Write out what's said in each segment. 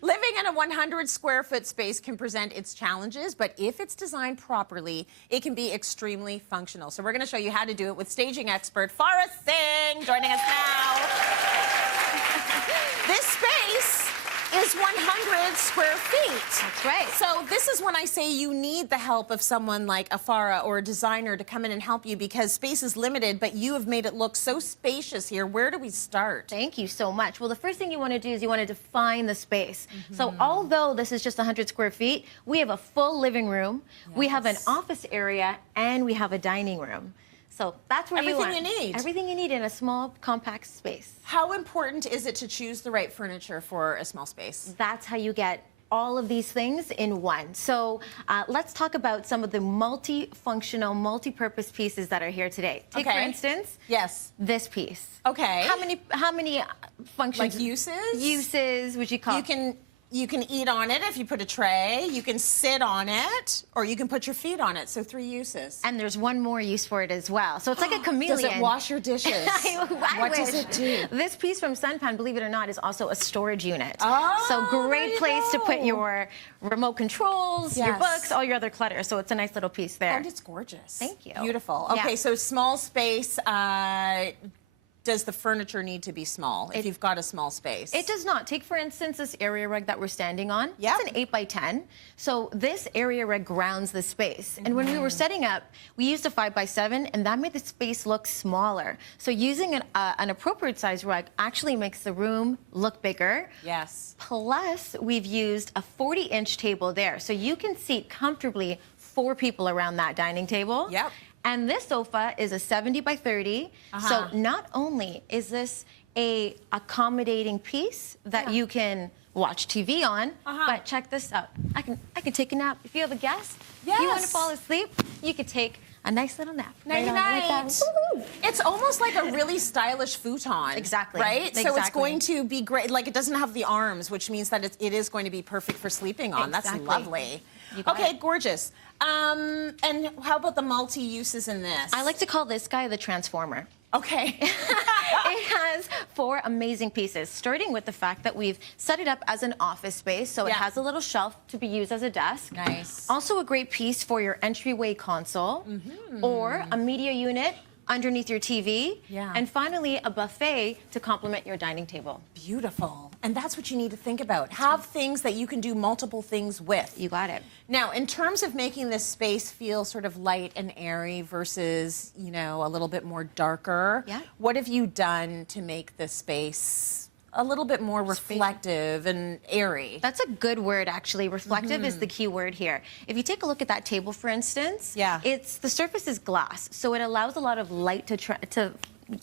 Living in a 100 square foot space can present its challenges, but if it's designed properly, it can be extremely functional. So we're going to show you how to do it with staging expert Farah Singh joining us now. This space is 100 square feet. That's right. So this is when I say you need the help of someone like a Farah or a designer to come in and help you, because space is limited, but you have made it look so spacious here. Where do we start? Thank you so much. Well, the first thing you want to do is you want to define the space. So although this is just 100 square feet, we have a full living room, we have an office area, and we have a dining room. So that's where Everything you need. Everything you need in a small, compact space. How important is it to choose the right furniture for a small space? That's how you get all of these things in one. So let's talk about some of the multifunctional, multi-purpose pieces that are here today. Take, for instance, this piece. Okay. How many functions? Like uses? Uses, would you call? You can eat on it if you put a tray, you can sit on it, or you can put your feet on it. So 3 uses. And there's one more use for it as well. So it's like a chameleon. Does it wash your dishes? What does it do? This piece from Sunpan, believe it or not, is also a storage unit. Oh, so great place to put your remote controls, your books, all your other clutter. So it's a nice little piece there. And it's gorgeous. Thank you. Beautiful. Okay, so small space. Does the furniture need to be small if you've got a small space? It does not. Take, for instance, this area rug that we're standing on. Yep. It's an 8 by 10. So this area rug grounds the space. And when we were setting up, we used a 5 by 7, and that made the space look smaller. So using an appropriate size rug actually makes the room look bigger. Yes. Plus, we've used a 40-inch table there. So you can seat comfortably 4 people around that dining table. Yep. And this sofa is a 70 by 30. So not only is this a accommodating piece that you can watch TV on, but check this out. I can take a nap. If you have a guest, if you want to fall asleep, you could take a nice little nap. Night-night. It's almost like a really stylish futon. Exactly. Right? Exactly. So it's going to be great. Like, it doesn't have the arms, which means that it is going to be perfect for sleeping on. Exactly. That's lovely. Okay, gorgeous. And how about the multi-uses in this? I like to call this guy the transformer. Okay. It has 4 amazing pieces, starting with the fact that we've set it up as an office space, so it has a little shelf to be used as a desk. Nice. Also a great piece for your entryway console, or a media unit underneath your TV, and finally a buffet to complement your dining table. Beautiful. And that's what you need to think about. Have things that you can do multiple things with. You got it. Now, in terms of making this space feel sort of light and airy versus, you know, a little bit more darker, what have you done to make this space a little bit more reflective and airy? That's a good word, actually. Reflective is the key word here. If you take a look at that table, for instance, the surface is glass, so it allows a lot of light to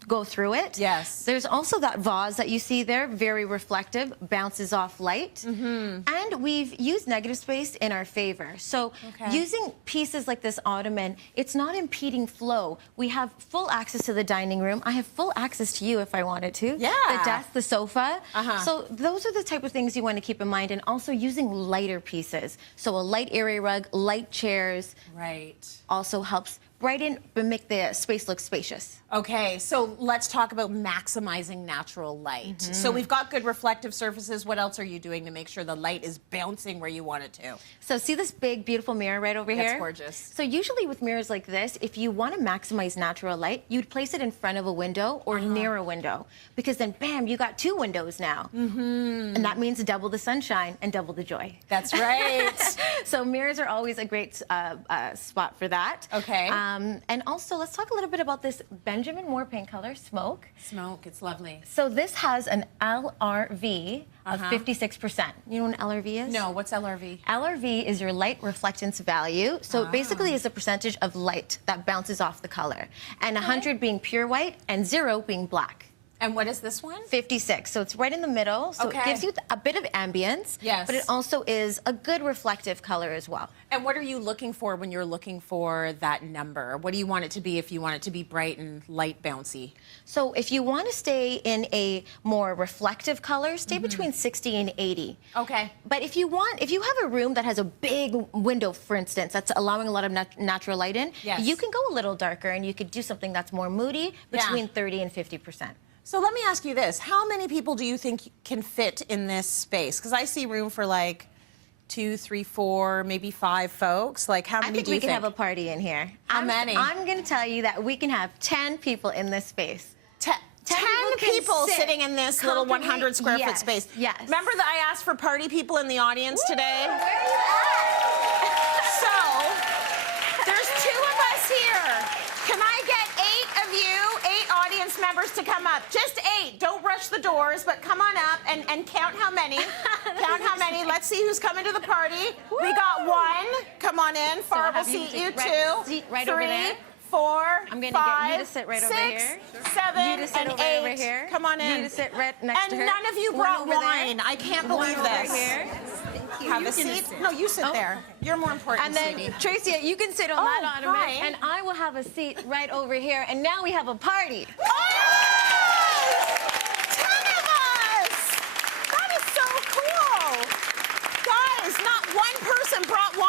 go through it. Yes. There's also that vase that you see there, very reflective, bounces off light. And we've used negative space in our favor. So using pieces like this ottoman, it's not impeding flow. We have full access to the dining room. I have full access to you if I wanted to. Yeah. The desk, the sofa. So those are the type of things you want to keep in mind, and also using lighter pieces. So a light area rug, light chairs. Right. Also helps brighten but make the space look spacious. Okay, so let's talk about maximizing natural light. So we've got good reflective surfaces. What else are you doing to make sure the light is bouncing where you want it to? So see this big, beautiful mirror right over here? That's gorgeous. So usually with mirrors like this, if you want to maximize natural light, you'd place it in front of a window or near a window, because then, bam, you got 2 windows now. And that means double the sunshine and double the joy. That's right. So mirrors are always a great spot for that. Okay. And also, let's talk a little bit about this Benjamin Moore paint color, Smoke. Smoke, it's lovely. So this has an LRV of 56%. You know what an LRV is? No, what's LRV? LRV is your light reflectance value. So basically it's a percentage of light that bounces off the color. And 100 being pure white and 0 being black. And what is this one? 56. So it's right in the middle. So it gives you a bit of ambience. Yes. But it also is a good reflective color as well. And what are you looking for when you're looking for that number? What do you want it to be if you want it to be bright and light bouncy? So if you want to stay in a more reflective color, stay between 60 and 80. Okay. But if you have a room that has a big window, for instance, that's allowing a lot of natural light in, you can go a little darker and you could do something that's more moody between 30 and 50%. So let me ask you this. How many people do you think can fit in this space? Because I see room for like 2, 3, 4, maybe 5 folks. Like how many do you think? I think we can have a party in here. How many? I'm going to tell you that we can have 10 people in this space. 10 people sitting in this little 100 square foot space. Yes. Remember that I asked for party people in the audience today? Where are you at? So, there's 2 of us here. Can I get 8 of you, 8 audience members to come up? Just 8. Don't rush the doors, but come on up and count how many. Count how many. Let's see who's coming to the party. We got 1. Come on in. Farah will seat you 2. Seat right 3, over there. 4, I'm gonna 5, get you to sit right 6, over here. 7, You to sit and over 8. over here. Come on in. You to sit right next to her. And none of you One brought over there. wine. I can't believe One over this. here. Have a seat. No, you sit there. You're more important, And then, sweetie. Tracy, you can sit on that ottoman, hi. and I will have a seat right over here. And now we have a party. Oh!